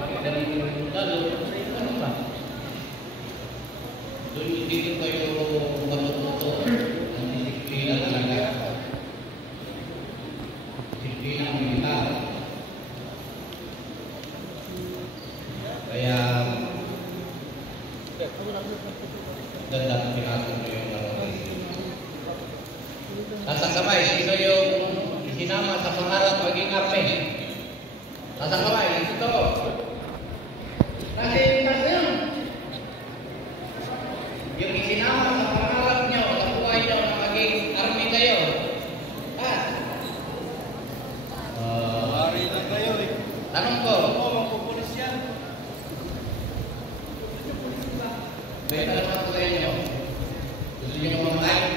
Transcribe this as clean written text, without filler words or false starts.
bakit ganito lalo? Ano ba? Doon dito kayo matututo ang disiplina talaga. Disiplina ng militar. Kaya ganda ng pinatong ko yung sasakamay, sino yung isinama sa pangarap maging arme? Sasakamay, ito. Kasi yun. Yung isinama sa pangarap nyo, sa buhay nyo na maging arme kayo. Mari na kayo eh. Tanong ko. Oo, magpupulis yan. May tanong ako sa inyo. Gusto nyo mamahay?